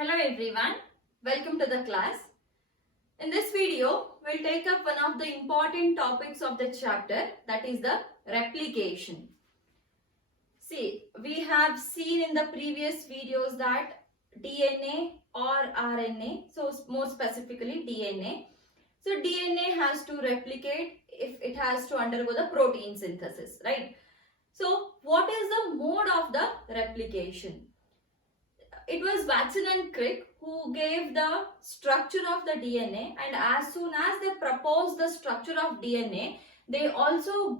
Hello everyone, welcome to the class. In this video, we'll take up one of the important topics of the chapter, that is the replication. See, we have seen in the previous videos that DNA or RNA, so more specifically DNA. So DNA has to replicate if it has to undergo the protein synthesis, right? So what is the mode of the replication? It was Watson and Crick who gave the structure of the DNA, and as soon as they proposed the structure of DNA, they also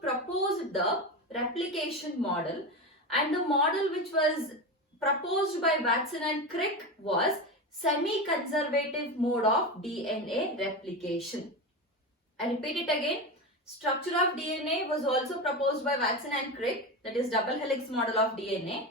proposed the replication model, and the model which was proposed by Watson and Crick was semi-conservative mode of DNA replication. I repeat it again. Structure of DNA was also proposed by Watson and Crick, that is double helix model of DNA.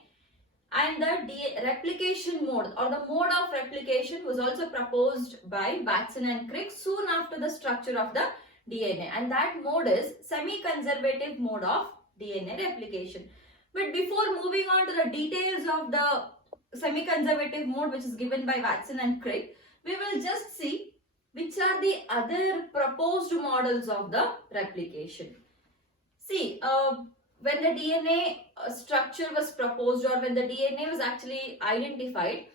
And the replication mode or the mode of replication was also proposed by Watson and Crick soon after the structure of the DNA, and that mode is semi-conservative mode of DNA replication. But before moving on to the details of the semi-conservative mode which is given by Watson and Crick, we will just see which are the other proposed models of the replication. See, when the DNA structure was proposed, or when the DNA was actually identified,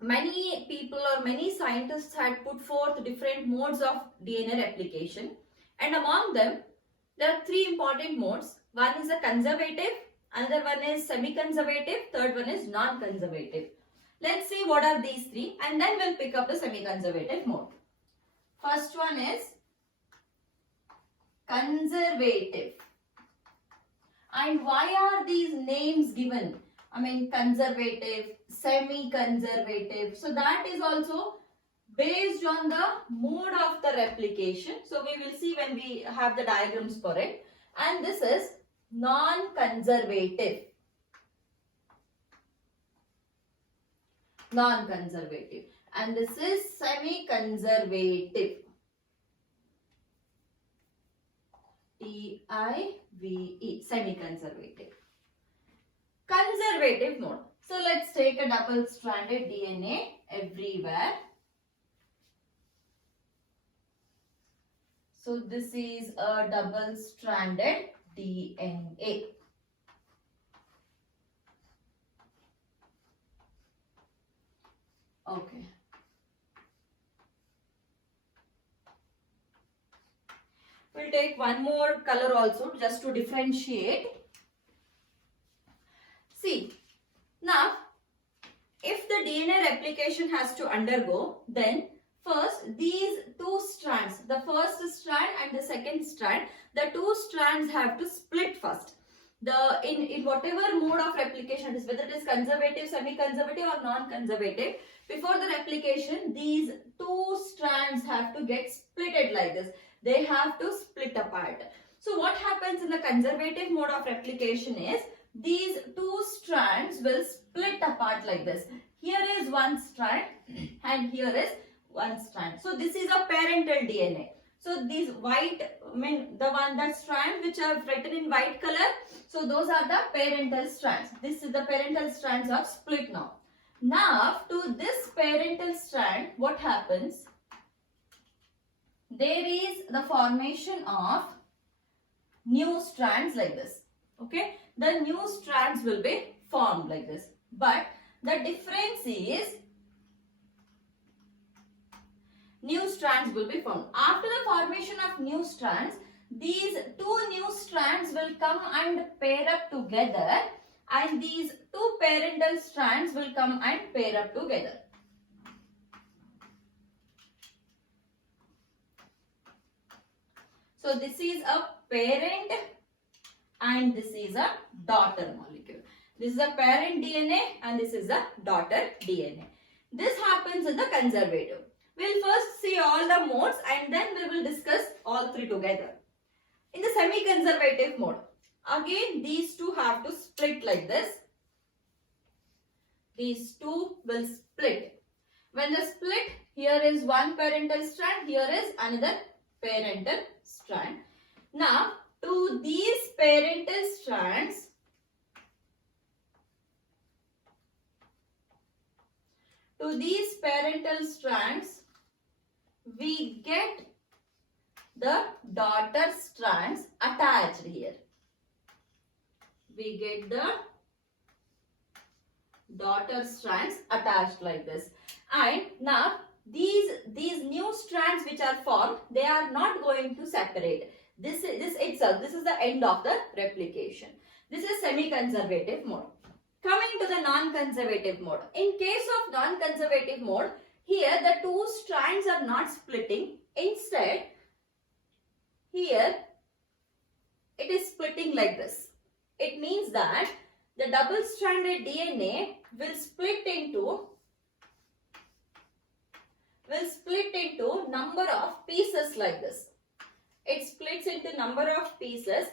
many people or many scientists had put forth different modes of DNA replication, and among them there are three important modes. One is a conservative, another one is semi-conservative, third one is non-conservative. Let's see what are these three, and then we'll pick up the semi-conservative mode. First one is conservative. And why are these names given? I mean, conservative, semi-conservative. So that is also based on the mode of the replication. So we will see when we have the diagrams for it. And this is non-conservative. Non-conservative. And this is semi-conservative. TIVE, semi-conservative. Conservative mode. So let's take a double-stranded DNA everywhere. So this is a double-stranded DNA. Okay. We'll take one more color also just to differentiate. See, now if the DNA replication has to undergo, then first these two strands, the first strand and the second strand, the two strands have to split first. In whatever mode of replication it is, whether it is conservative, semi-conservative or non-conservative, before the replication these two strands have to get splitted like this. They have to split apart. So what happens in the conservative mode of replication is these two strands will split apart like this. Here is one strand and here is one strand. So this is a parental DNA. So these white, that strands which are written in white color, so those are the parental strands. This is the parental strands are split now. Now to this parental strand, what happens? There is the formation of new strands like this. Okay, the new strands will be formed like this. But the difference is new strands will be formed. After the formation of new strands, these two new strands will come and pair up together, and these two parental strands will come and pair up together. So this is a parent and this is a daughter molecule. This is a parent DNA and this is a daughter DNA. This happens in the conservative. We'll first see all the modes and then we will discuss all three together. In the semi-conservative mode, again these two have to split like this. These two will split. When they split, here is one parental strand, here is another parental strand. Now to these parental strands, to these parental strands, we get the daughter strands attached here. We get the daughter strands attached like this. And now these new strands which are formed, they are not going to separate. This itself, this is the end of the replication. This is semi-conservative mode. Coming to the non-conservative mode. In case of non-conservative mode, here the two strands are not splitting. Instead, here it is splitting like this. It means that the double-stranded DNA will split into number of pieces like this. It splits into number of pieces,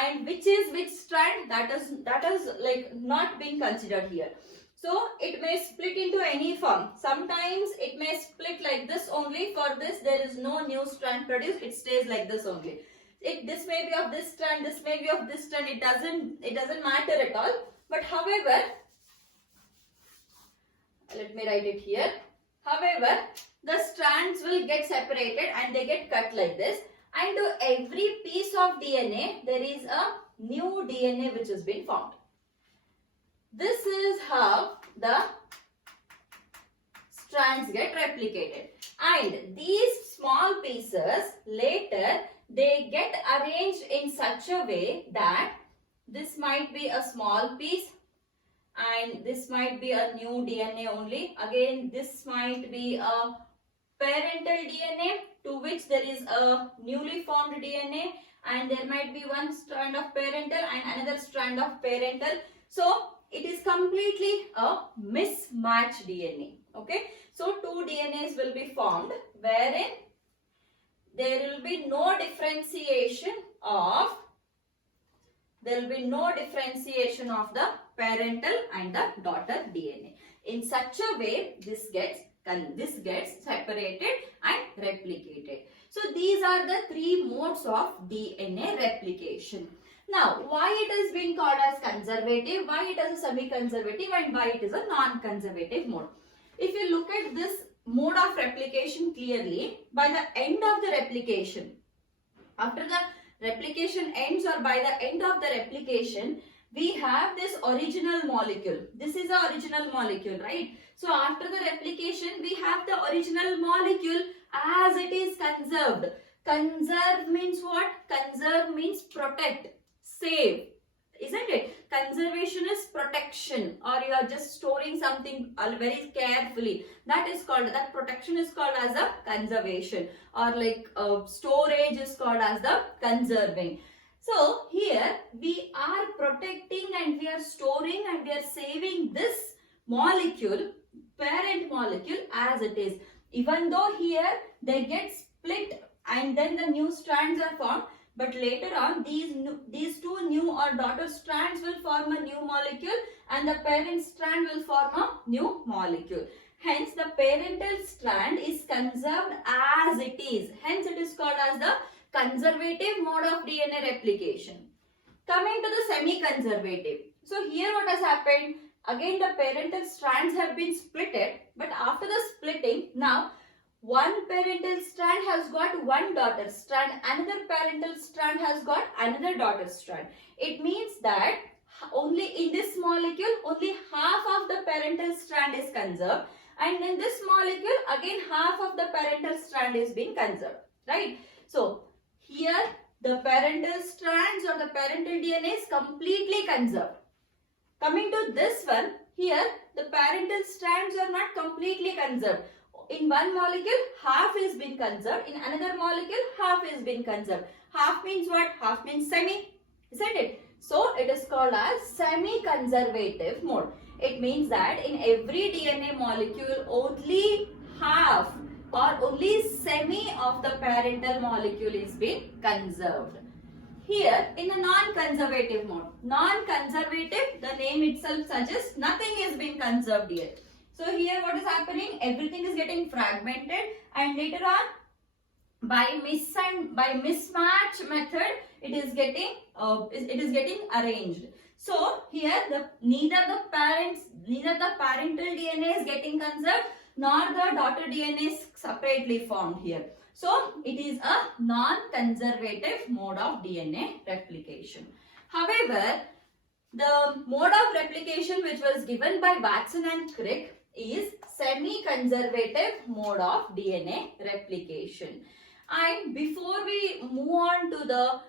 and which strand, that is like not being considered here. So it may split into any form. Sometimes it may split like this only. For this there is no new strand produced. It stays like this only. This may be of this strand, this may be of this strand. It doesn't matter at all. But however, let me write it here. However, the strands will get separated and they get cut like this. And to every piece of DNA, there is a new DNA which has been formed. This is how the strands get replicated. And these small pieces, later, they get arranged in such a way that this might be a small piece and this might be a new DNA only. Again, this might be a parental DNA to which there is a newly formed DNA, and there might be one strand of parental and another strand of parental. So it is completely a mismatched DNA. Okay. So two DNAs will be formed wherein there will be no differentiation of the parental and the daughter DNA. In such a way, this gets separated and replicated. So these are the three modes of DNA replication. Now, why it has been called as conservative, why it is a semi-conservative, and why it is a non-conservative mode. If you look at this mode of replication clearly, by the end of the replication, after the replication ends or by the end of the replication, we have this original molecule. This is the original molecule, right? So after the replication, we have the original molecule as it is conserved. Conserve means what? Conserve means protect, save, isn't it? Conservation is protection, or you are just storing something very carefully. That protection is called as a conservation, or like storage is called as the conserving. So here we are protecting and we are storing and we are saving this molecule, parent molecule, as it is. Even though here they get split and then the new strands are formed, but later on these two new or daughter strands will form a new molecule and the parent strand will form a new molecule. Hence the parental strand is conserved as it is. Hence it is called as the conservative mode of DNA replication. Coming to the semi-conservative. So here what has happened? Again the parental strands have been splitted, but after the splitting, now one parental strand has got one daughter strand, another parental strand has got another daughter strand. It means that only in this molecule, only half of the parental strand is conserved, and in this molecule, again half of the parental strand is being conserved, right? So here the parental strands or the parental DNA is completely conserved. Coming to this one, here the parental strands are not completely conserved. In one molecule, half is being conserved. In another molecule, half is being conserved. Half means what? Half means semi, isn't it? So it is called as semi-conservative mode. It means that in every DNA molecule, only half or only semi of the parental molecule is being conserved. Here in a non-conservative mode. Non-conservative, the name itself suggests nothing is being conserved here. So here what is happening? Everything is getting fragmented, and later on by mismatch method it is getting arranged. So here neither the parental DNA is getting conserved nor the daughter DNA is separately formed here. So it is a non-conservative mode of DNA replication. However, the mode of replication which was given by Watson and Crick is semi-conservative mode of DNA replication. And before we move on to the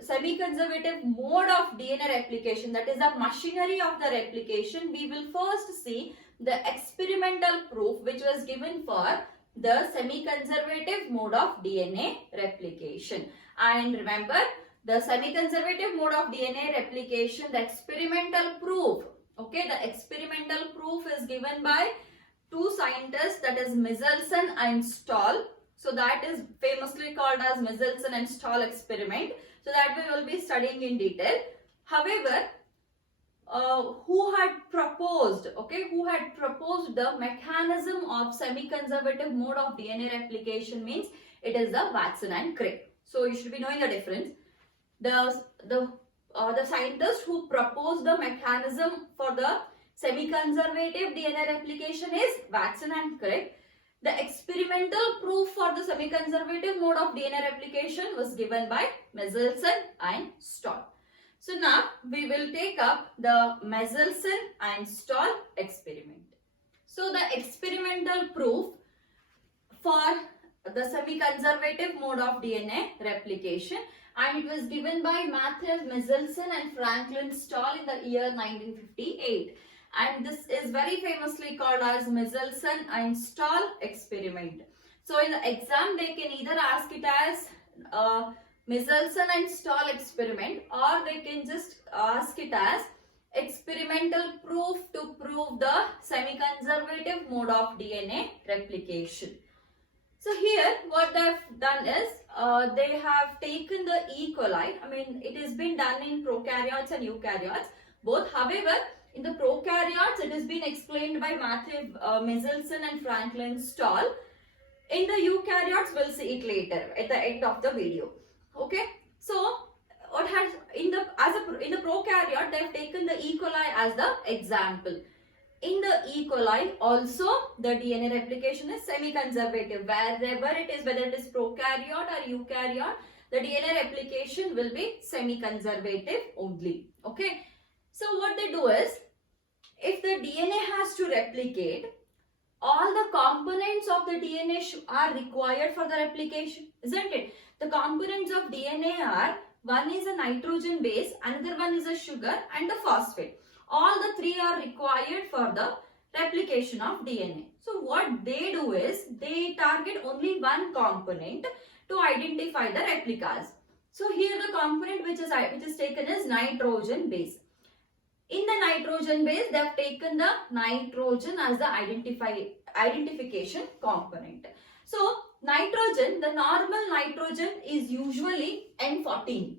semi-conservative mode of DNA replication, that is the machinery of the replication, we will first see the experimental proof which was given for the semi-conservative mode of DNA replication. And remember, the semi-conservative mode of DNA replication, the experimental proof, okay, the experimental proof is given by two scientists, that is Messelson and Stahl. So that is famously called as Messelson and Stahl experiment. So that we will be studying in detail. However, who had proposed the mechanism of semi-conservative mode of DNA replication means it is the Watson and Crick. So you should be knowing the difference. The scientist who proposed the mechanism for the semi-conservative DNA replication is Watson and Crick. The experimental proof for the semi-conservative mode of DNA replication was given by Messelson and Stahl. So now we will take up the Messelson and Stahl experiment. So the experimental proof for the semi-conservative mode of DNA replication, and it was given by Matthew Messelson and Franklin Stahl in the year 1958. And this is very famously called as Messelson and Stahl experiment. So in the exam they can either ask it as Messelson and Stahl experiment, or they can just ask it as experimental proof to prove the semi-conservative mode of DNA replication. So here what they have done is they have taken the E. coli. I mean, it has been done in prokaryotes and eukaryotes both. However, in the prokaryotes, it has been explained by Matthew Messelson and Franklin Stahl. In the eukaryotes, we'll see it later at the end of the video. Okay. So, what has in the prokaryote, they have taken the E. coli as the example. In the E. coli, also the DNA replication is semi-conservative. Wherever it is, whether it is prokaryote or eukaryote, the DNA replication will be semi-conservative only. Okay. So what they do is, if the DNA has to replicate, all the components of the DNA are required for the replication, isn't it? The components of DNA are, one is a nitrogen base, another one is a sugar and a phosphate. All the three are required for the replication of DNA. So what they do is, they target only one component to identify the replicas. So here the component which is taken is nitrogen base. In the nitrogen base, they have taken the nitrogen as the identification component. So, nitrogen, the normal nitrogen is usually N14.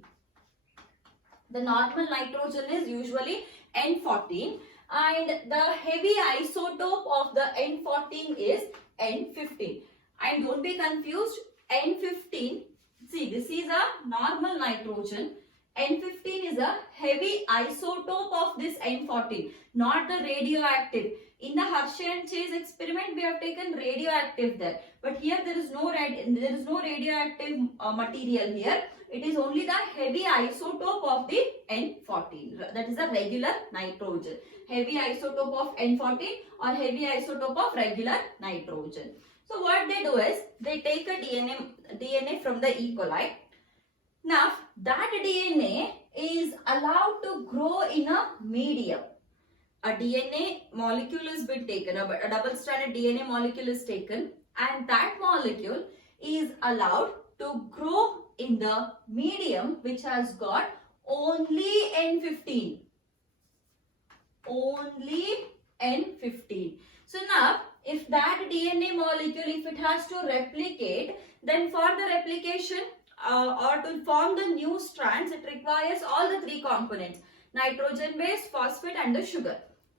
The normal nitrogen is usually N14, and the heavy isotope of the N14 is N15. And don't be confused, N15, see, this is a normal nitrogen. N15 is a heavy isotope of this N14, not the radioactive. In the Hershey and Chase experiment, we have taken radioactive there, but here there is no radioactive material here. It is only the heavy isotope of the N14. That is the regular nitrogen. Heavy isotope of N14 or heavy isotope of regular nitrogen. So what they do is, they take a DNA from the E. coli. Now, that DNA is allowed to grow in a medium. A DNA molecule has been taken, a double-stranded DNA molecule is taken, and that molecule is allowed to grow in the medium which has got only N15. Only N15. So now, if that DNA molecule, if it has to replicate, then for the replication, or to form the new strands, it requires all the three components: nitrogen base, phosphate and the sugar.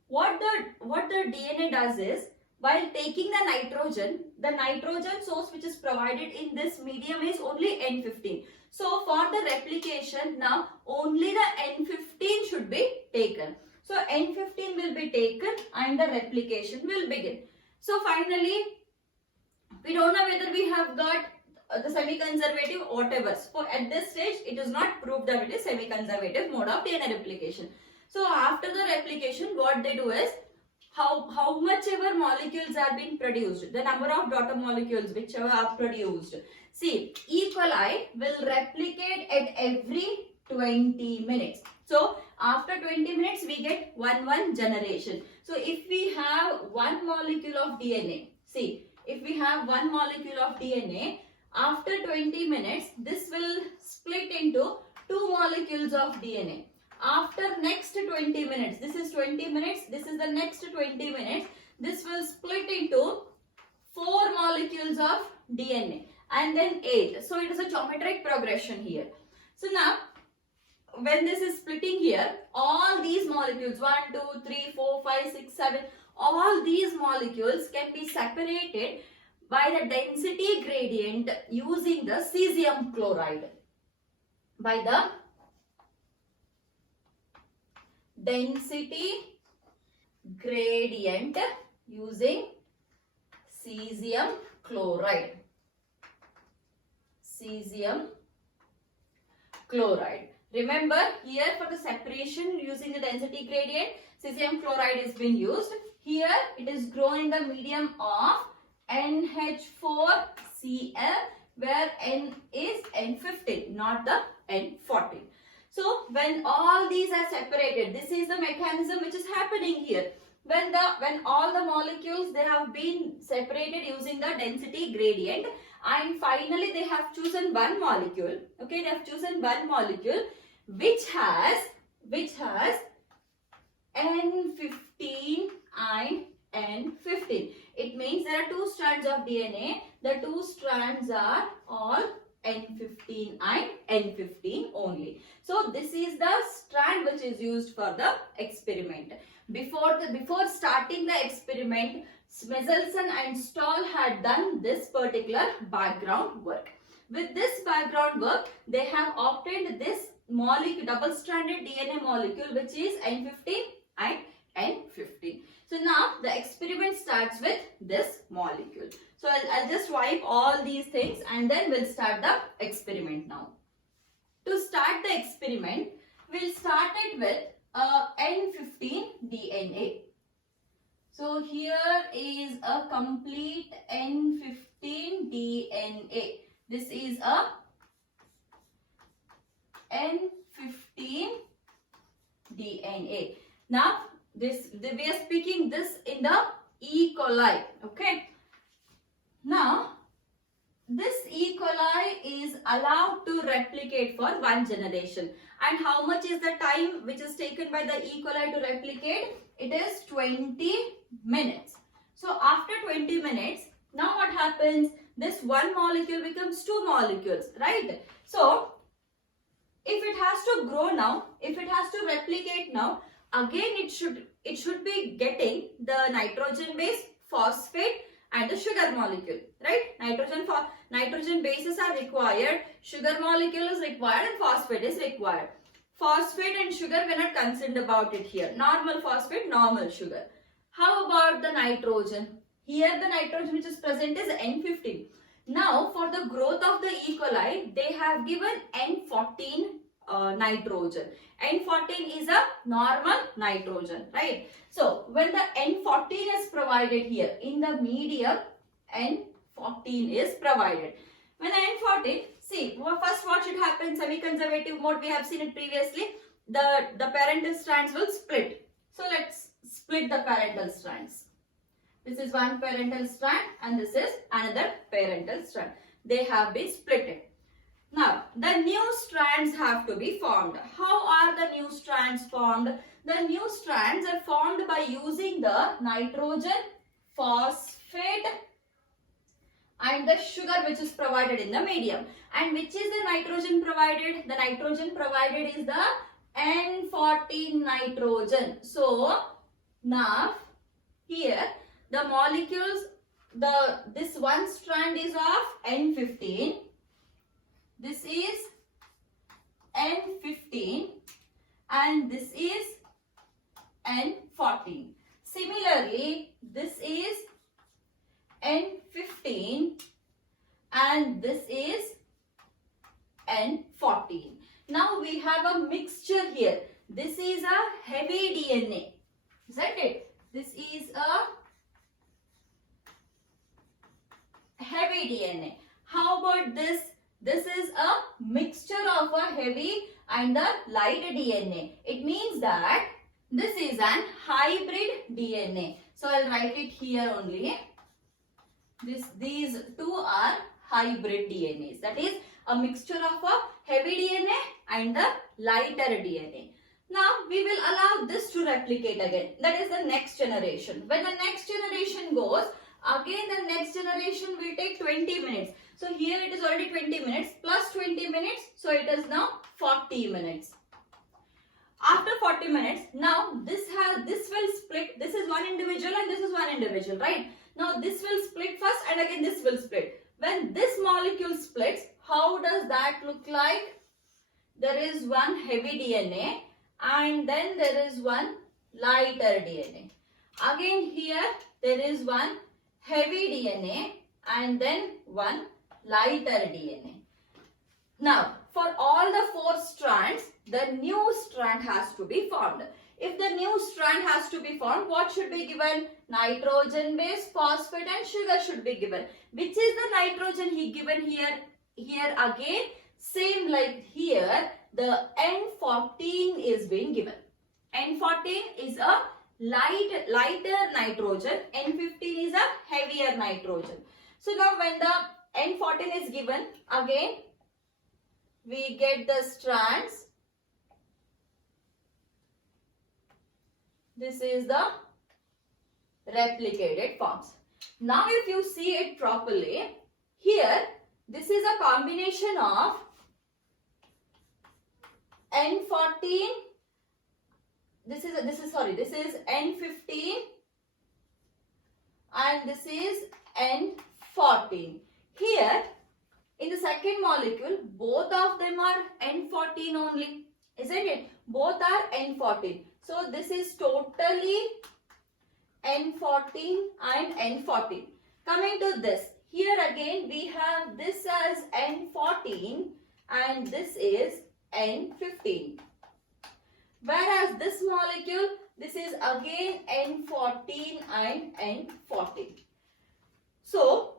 What the DNA does is, while taking the nitrogen source which is provided in this medium is only N15. So for the replication, now only the N15 N15 will be taken and the replication will begin. So finally, we don't know whether we have got the semi-conservative or whatever. So at this stage, it is not proved that it is semi-conservative mode of DNA replication. So after the replication, what they do is, how much ever molecules are being produced, the number of daughter molecules whichever are produced. See, E. coli will replicate at every 20 minutes. So after 20 minutes, we get one generation. So if we have one molecule of DNA, see, if we have one molecule of DNA, after 20 minutes, this will split into 2 molecules of DNA. After next 20 minutes, this is 20 minutes, this is the next 20 minutes, this will split into 4 molecules of DNA and then 8. So it is a geometric progression here. So now, when this is splitting here, all these molecules, 1, 2, 3, 4, 5, 6, 7, all these molecules can be separated by the density gradient using the cesium chloride. By the density gradient using cesium chloride. Cesium chloride. Remember, here for the separation using the density gradient, cesium chloride is being used. Here it is grown in the medium of NH4Cl, where N is N15, not the N14. So when all these are separated, this is the mechanism which is happening here. When all the molecules, they have been separated using the density gradient, and finally they have chosen one molecule. Okay, they have chosen one molecule which has N15 and N15. It means there are 2 strands of DNA. The 2 strands are all N15 and N15 only. So this is the strand which is used for the experiment. Before starting the experiment, Messelson and Stahl had done this particular background work. With this background work, they have obtained this molecule, double-stranded DNA molecule, which is N15 and N15. So now the experiment starts with this molecule. So I'll just wipe all these things and then we'll start the experiment now. To start the experiment, we'll start it with N15 DNA. So here is a complete N15 DNA. This is a N15 DNA. Now, we are speaking this in the E. coli. Okay. Now, this E. coli is allowed to replicate for 1 generation. And how much is the time which is taken by the E. coli to replicate? It is 20 minutes. So after 20 minutes, now what happens? This one molecule becomes 2 molecules, right? So if it has to grow now, if it has to replicate now, again it should be getting the nitrogen base, phosphate and the sugar molecule, right? Nitrogen bases are required, sugar molecule is required and phosphate is required. Phosphate and sugar, we are not concerned about it here. Normal phosphate, normal sugar. How about the nitrogen? Here the nitrogen which is present is N15. Now for the growth of the E. coli, they have given N14 nitrogen. N14 is a normal nitrogen, right? So when the N14 is provided here in the medium, N14 is provided. When the N14, see, first what should happen? Semi-conservative mode, we have seen it previously. The parental strands will split. So let's split the parental strands. This is one parental strand and this is another parental strand. They have been splitted. Now, the new strands have to be formed. How are the new strands formed? The new strands are formed by using the nitrogen, phosphate and the sugar which is provided in the medium. And which is the nitrogen provided? The nitrogen provided is the N14 nitrogen. So, now here the molecules, this one strand is of N15. This is N15 and this is N14. Similarly, this is N15 and this is N14. Now we have a mixture here. This is a heavy DNA, isn't it? This is a heavy DNA. How about this? This is a mixture of a heavy and a light DNA. It means that this is an hybrid DNA. So I'll write it here only. These two are hybrid DNAs. That is a mixture of a heavy DNA and a lighter DNA. Now we will allow this to replicate again. That is the next generation. When the next generation goes, again the next generation will take 20 minutes. So here it is already 20 minutes plus 20 minutes. So it is now 40 minutes. After 40 minutes, now this will split. This is one individual and this is one individual, right? Now this will split first and again this will split. When this molecule splits, how does that look like? There is one heavy DNA and then there is one lighter DNA. Again here there is one heavy DNA and then one lighter DNA. Now for all the 4 strands, the new strand has to be formed. If the new strand has to be formed, what should be given? Nitrogen base, phosphate and sugar should be given. Which is the nitrogen he given here? Here again, same like here, the N14 is being given. N14 is a lighter nitrogen, N15 is a heavier nitrogen. So now when the N14 is given, again we get the strands. This is the replicated forms. Now if you see it properly, here this is a combination of N14, this is N15 and this is N14. Here in the second molecule, both of them are N14 only, isn't it? Both are N14. So this is totally N14 and N14. Coming to this, here again we have this as N14 and this is N15. Whereas this molecule, this is again N14 and N14. So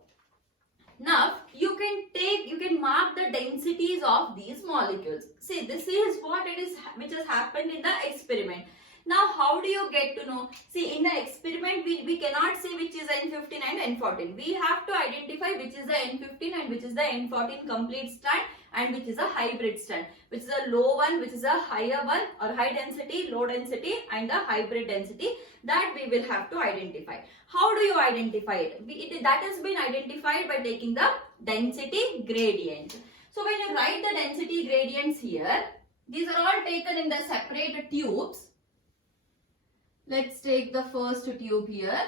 now you can mark the densities of these molecules. See, this is what it is which has happened in the experiment. Now how do you get to know? See, in the experiment we cannot say which is N15 and N14. We have to identify which is the N15 and which is the N14 complete strand and which is a hybrid strand. Which is a low one, which is a higher one, or high density, low density and the hybrid density, that we will have to identify. How do you identify it? That has been identified by taking the density gradient. So when you write the density gradients here, these are all taken in the separate tubes. Let's take the first tube here,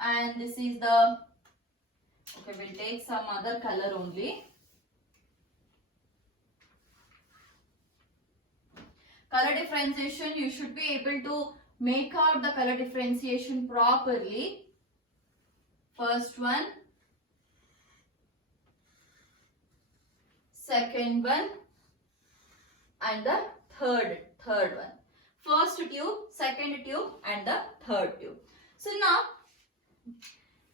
and this is the, okay, we'll take some other color only. Color differentiation, you should be able to make out the color differentiation properly. First one, second one, and the third one. First tube, second tube and the third tube. So now,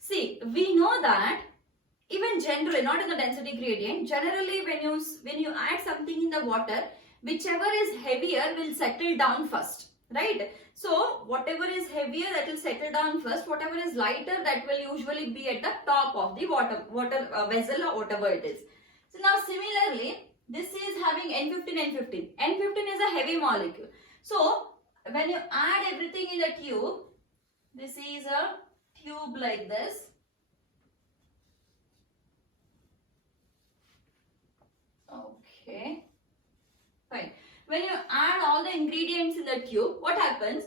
see, we know that even generally, not in the density gradient, generally when you add something in the water, whichever is heavier will settle down first, right? So whatever is heavier, that will settle down first. Whatever is lighter, that will usually be at the top of the water vessel or whatever it is. So now similarly, this is having N15, N15. N15 is a heavy molecule. So when you add everything in the tube, this is a tube like this. Okay, fine. When you add all the ingredients in the tube, what happens?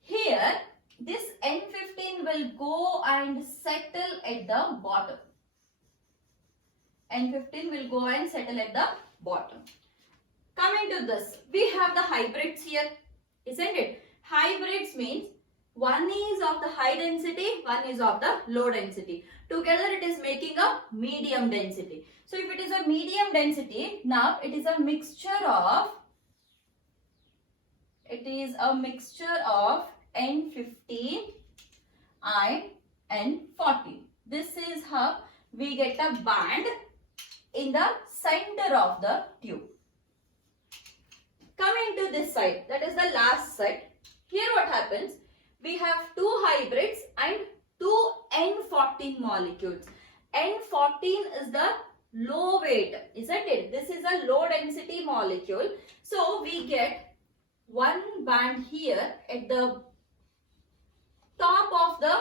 Here, this N15 will go and settle at the bottom. N15 will go and settle at the bottom. Coming to this, we have the hybrids here, isn't it? hybrids means one is of the high density, one is of the low density. Together it is making a medium density. So if it is a medium density, now it is a mixture of N15 and N14. This is how we get a band in the center of the tube. Coming to this side, that is the last side. Here what happens? We have two hybrids and two N14 molecules. N14 is the low weight, isn't it? This is a low density molecule. So we get one band here at the top of the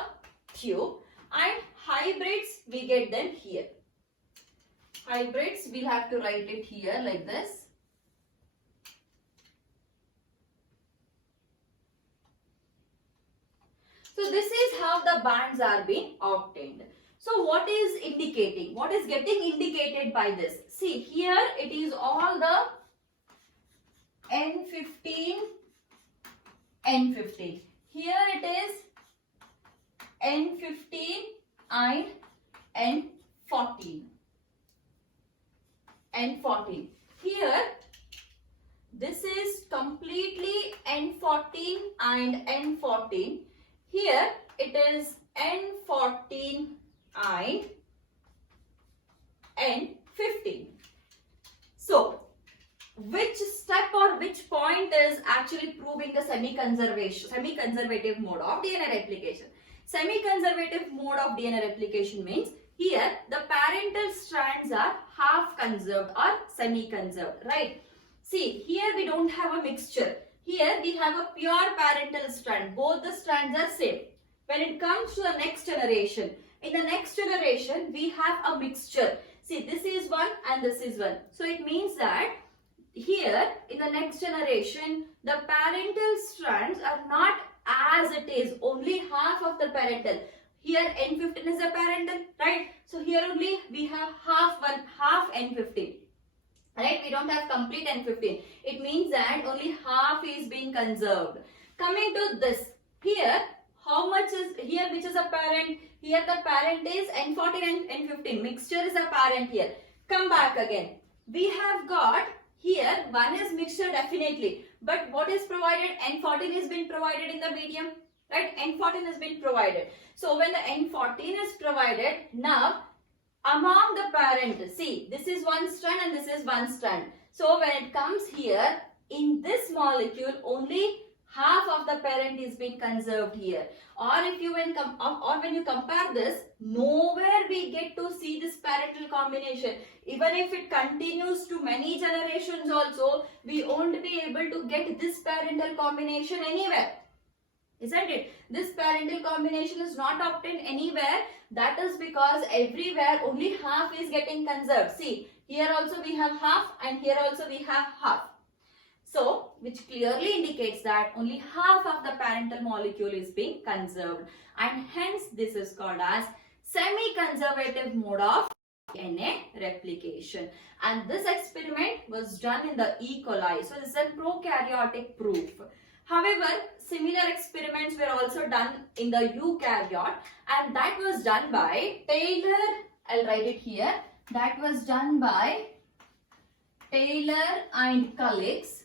tube, and hybrids we get them here. Hybrids, we'll have to write it here like this. So this is how the bands are being obtained. So what is indicating? What is getting indicated by this? See, here it is all the N15, N15. Here it is N15 and N14. N14. Here, this is completely N14 and N14. Here it is N14 and N15. So, which step or which point is actually proving the semi-conservative mode of DNA replication? Semi-conservative mode of DNA replication means here the parental strands are half conserved or semi-conserved, right? See, here we don't have a mixture. Here we have a pure parental strand. Both the strands are same. When it comes to the next generation, in the next generation we have a mixture. See, this is one and this is one. So it means that here in the next generation the parental strands are not as it is, only half of the parental. Here N15 is a parental, right? So here only we have half N15. Right, we don't have complete N15. It means that only half is being conserved. Coming to this, here how much is here, which is a parent? Here the parent is N14 and N15. Mixture is a parent here. Come back again. We have got here one is mixture definitely, but what is provided? N14 has been provided in the medium, right? N14 has been provided. So when the N14 is provided, now among the parent, see, this is one strand and this is one strand. So when it comes here, in this molecule, only half of the parent is being conserved here. Or if you when you compare this, nowhere we get to see this parental combination. Even if it continues to many generations also, we won't be able to get this parental combination anywhere. Isn't it? This parental combination is not obtained anywhere. That is because everywhere only half is getting conserved. See, here also we have half and here also we have half. So, which clearly indicates that only half of the parental molecule is being conserved. And hence this is called as semi-conservative mode of DNA replication. And this experiment was done in the E. coli. So, this is a prokaryotic proof. However, similar experiments were also done in the eukaryote, and that was done by Taylor. I'll write it here. That was done by Taylor and colleagues.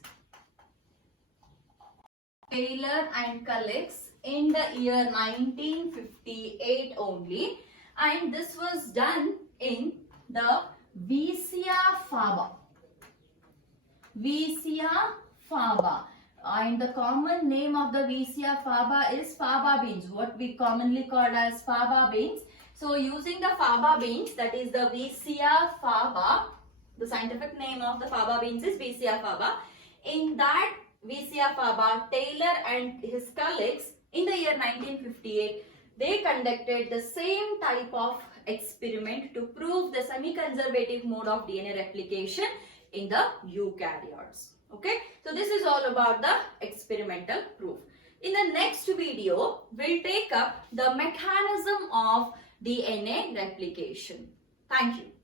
Taylor and colleagues in the year 1958 only, and this was done in the Vicia faba. Vicia faba. And the common name of the Vicia faba is faba beans, what we commonly call as faba beans. So using the faba beans, that is the Vicia faba, the scientific name of the faba beans is Vicia faba. In that Vicia faba, Taylor and his colleagues in the year 1958, they conducted the same type of experiment to prove the semi-conservative mode of DNA replication in the eukaryotes. Okay, so this is all about the experimental proof. In the next video, we'll take up the mechanism of DNA replication. Thank you.